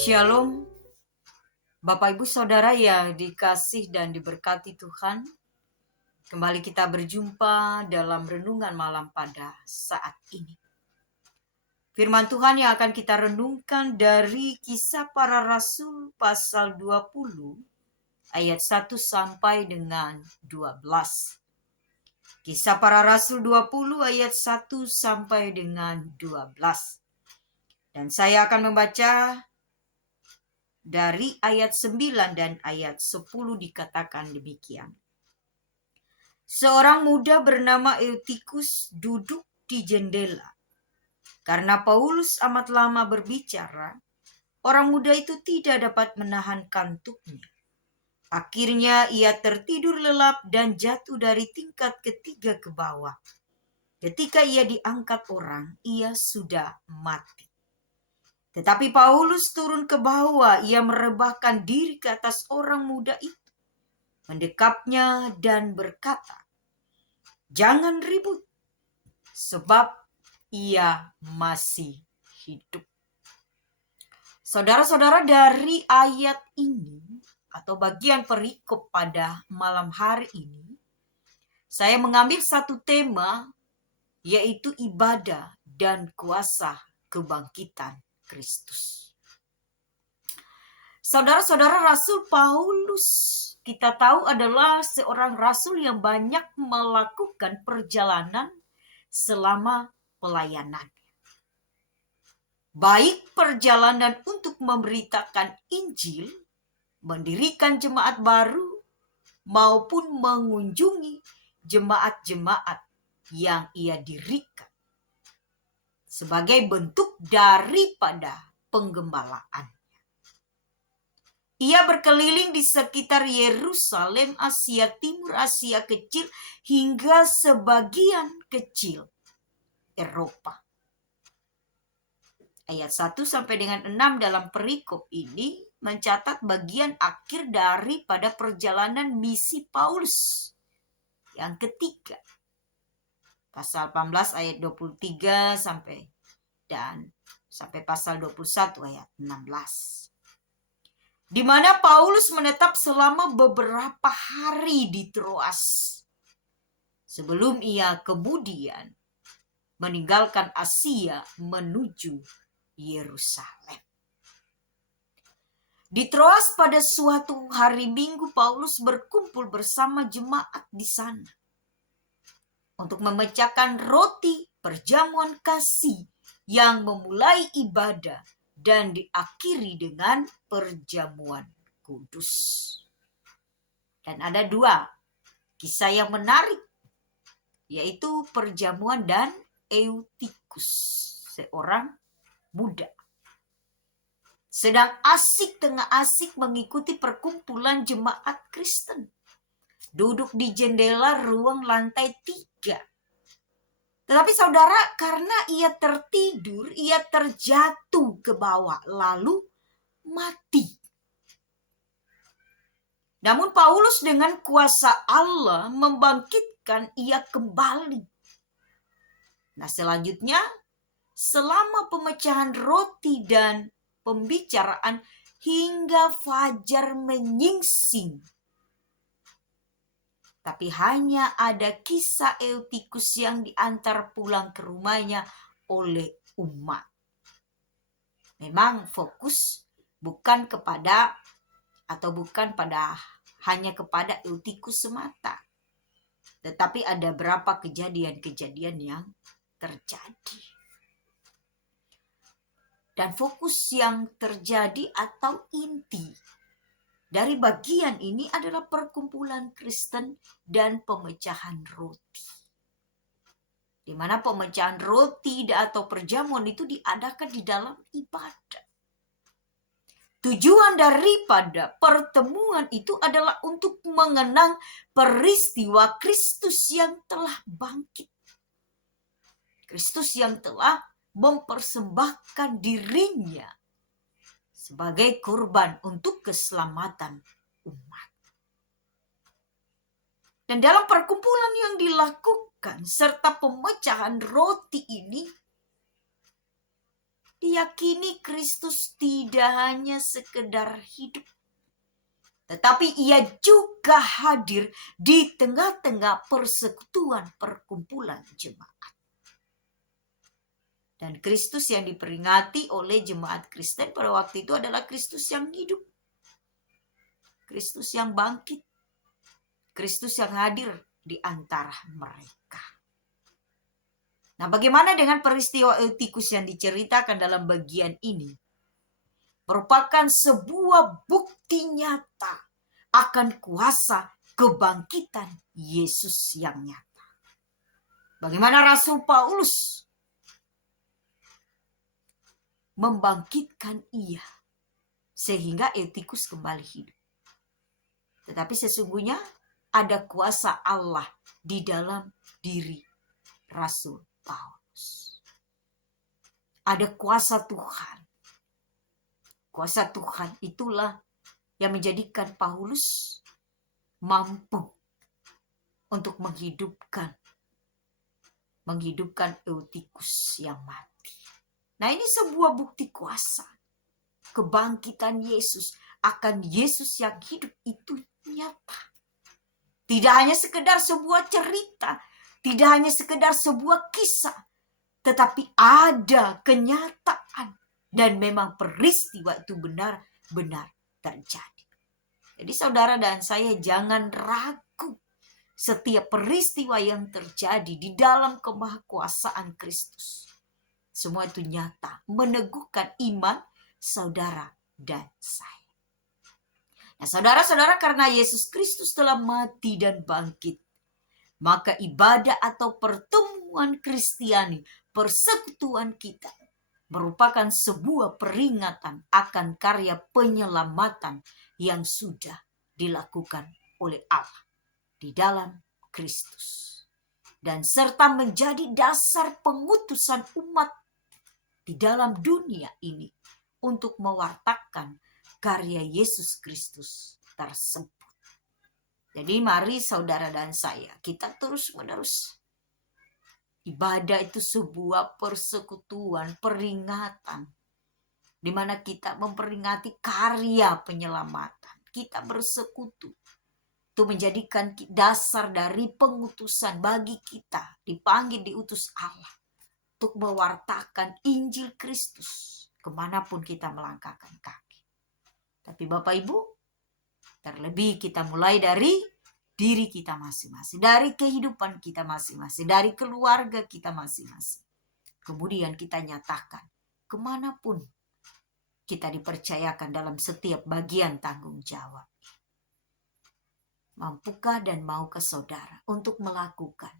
Shalom, Bapak Ibu Saudara yang dikasih dan diberkati Tuhan. Kembali kita berjumpa dalam renungan malam pada saat ini. Firman Tuhan yang akan kita renungkan dari Kisah Para Rasul pasal 20 ayat 1 sampai dengan 12. Kisah Para Rasul 20 ayat 1 sampai dengan 12. Dan saya akan membaca dari ayat 9 dan ayat 10 dikatakan demikian. Seorang muda bernama Eutikus duduk di jendela. Karena Paulus amat lama berbicara, orang muda itu tidak dapat menahan kantuknya. Akhirnya ia tertidur lelap dan jatuh dari tingkat ketiga ke bawah. Ketika ia diangkat orang, ia sudah mati. Tetapi Paulus turun ke bawah, ia merebahkan diri ke atas orang muda itu, mendekapnya dan berkata, "Jangan ribut, sebab ia masih hidup." Saudara-saudara, dari ayat ini atau bagian perikop pada malam hari ini, saya mengambil satu tema, yaitu ibadah dan kuasa kebangkitan Kristus. Saudara-saudara, Rasul Paulus kita tahu adalah seorang rasul yang banyak melakukan perjalanan selama pelayanan. Baik perjalanan untuk memberitakan Injil, mendirikan jemaat baru, maupun mengunjungi jemaat-jemaat yang ia dirikan sebagai bentuk daripada penggembalaan. Ia berkeliling di sekitar Yerusalem, Asia Timur, Asia Kecil, hingga sebagian kecil Eropa. Ayat 1 sampai dengan 6 dalam perikop ini mencatat bagian akhir daripada perjalanan misi Paulus yang ketiga. Pasal 18 ayat 23 sampai pasal 21 ayat 16. Di mana Paulus menetap selama beberapa hari di Troas sebelum ia kemudian meninggalkan Asia menuju Yerusalem. Di Troas pada suatu hari Minggu, Paulus berkumpul bersama jemaat di sana untuk memecahkan roti perjamuan kasih yang memulai ibadah dan diakhiri dengan perjamuan kudus. Dan ada dua kisah yang menarik, yaitu perjamuan dan Eutikus, seorang muda. Sedang tengah asik mengikuti perkumpulan jemaat Kristen. Duduk di jendela ruang lantai 3. Tetapi saudara, karena ia tertidur, ia terjatuh ke bawah, lalu mati. Namun Paulus dengan kuasa Allah membangkitkan ia kembali. Nah, selanjutnya, selama pemecahan roti dan pembicaraan hingga fajar menyingsing, tapi hanya ada kisah Eutikus yang diantar pulang ke rumahnya oleh umat. Memang fokus bukan hanya kepada Eutikus semata, tetapi ada berapa kejadian-kejadian yang terjadi. Dan fokus yang terjadi atau inti dari bagian ini adalah perkumpulan Kristen dan pemecahan roti. Di mana pemecahan roti atau perjamuan itu diadakan di dalam ibadah. Tujuan daripada pertemuan itu adalah untuk mengenang peristiwa Kristus yang telah bangkit. Kristus yang telah mempersembahkan dirinya sebagai kurban untuk keselamatan umat. Dan dalam perkumpulan yang dilakukan serta pemecahan roti ini, diyakini Kristus tidak hanya sekedar hidup, tetapi ia juga hadir di tengah-tengah persekutuan perkumpulan jemaat. Dan Kristus yang diperingati oleh jemaat Kristen pada waktu itu adalah Kristus yang hidup. Kristus yang bangkit. Kristus yang hadir di antara mereka. Nah, bagaimana dengan peristiwa Eutikus yang diceritakan dalam bagian ini? Merupakan sebuah bukti nyata akan kuasa kebangkitan Yesus yang nyata. Bagaimana Rasul Paulus membangkitkan ia sehingga Eutikus kembali hidup. Tetapi sesungguhnya ada kuasa Allah di dalam diri Rasul Paulus. Ada kuasa Tuhan. Kuasa Tuhan itulah yang menjadikan Paulus mampu untuk menghidupkan Eutikus yang mati. Nah, ini sebuah bukti kuasa. Kebangkitan Yesus akan Yesus yang hidup itu nyata. Tidak hanya sekedar sebuah cerita, tidak hanya sekedar sebuah kisah, tetapi ada kenyataan dan memang peristiwa itu benar-benar terjadi. Jadi saudara dan saya jangan ragu, setiap peristiwa yang terjadi di dalam kemahakuasaan Kristus, semua itu nyata, meneguhkan iman saudara dan saya. Nah, saudara-saudara, karena Yesus Kristus telah mati dan bangkit, maka ibadah atau pertemuan Kristiani, persekutuan kita, merupakan sebuah peringatan akan karya penyelamatan yang sudah dilakukan oleh Allah di dalam Kristus. Dan serta menjadi dasar pengutusan umat di dalam dunia ini untuk mewartakan karya Yesus Kristus tersebut. Jadi mari saudara dan saya, kita terus-menerus. Ibadah itu sebuah persekutuan, peringatan. Di mana kita memperingati karya penyelamatan. Kita bersekutu. Itu menjadikan dasar dari pengutusan bagi kita. Dipanggil, diutus Allah. Untuk mewartakan Injil Kristus. Kemanapun kita melangkahkan kaki. Tapi Bapak Ibu, terlebih kita mulai dari diri kita masing-masing. Dari kehidupan kita masing-masing. Dari keluarga kita masing-masing. Kemudian kita nyatakan kemanapun kita dipercayakan dalam setiap bagian tanggung jawab. Mampukah dan maukah saudara untuk melakukan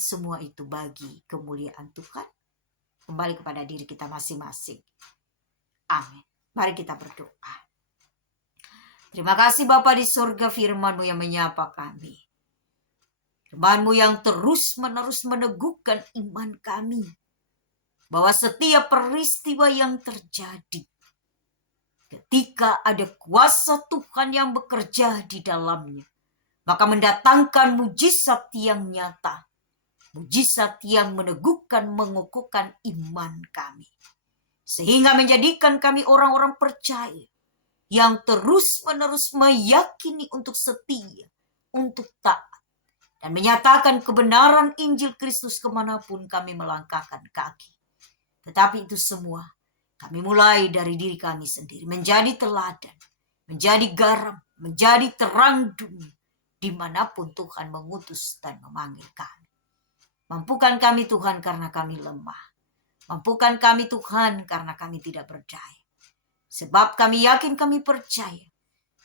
semua itu bagi kemuliaan Tuhan? Kembali kepada diri kita masing-masing. Amin. Mari kita berdoa. Terima kasih Bapa di surga, firman-Mu yang menyapa kami. Firman-Mu yang terus-menerus meneguhkan iman kami. Bahwa setiap peristiwa yang terjadi, ketika ada kuasa Tuhan yang bekerja di dalamnya, maka mendatangkan mujizat yang nyata. Mujizat yang meneguhkan, mengukuhkan iman kami. Sehingga menjadikan kami orang-orang percaya yang terus-menerus meyakini untuk setia, untuk taat, dan menyatakan kebenaran Injil Kristus kemanapun kami melangkahkan kaki. Tetapi itu semua kami mulai dari diri kami sendiri, menjadi teladan, menjadi garam, menjadi terang dunia, dimanapun Tuhan mengutus dan memanggil kami. Mampukan kami Tuhan karena kami lemah. Mampukan kami Tuhan karena kami tidak berdaya. Sebab kami yakin, kami percaya.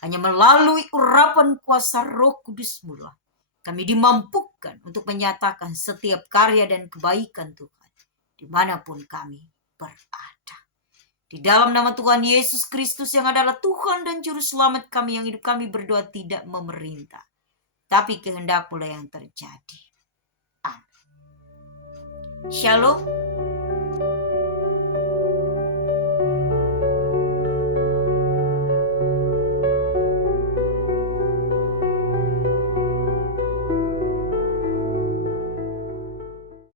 Hanya melalui urapan kuasa Roh Kudus mula kami dimampukan untuk menyatakan setiap karya dan kebaikan Tuhan dimanapun kami berada. Di dalam nama Tuhan Yesus Kristus yang adalah Tuhan dan Juru Selamat kami, yang hidup kami berdoa tidak memerintah, tapi kehendak pula yang terjadi. Amin. Shalom.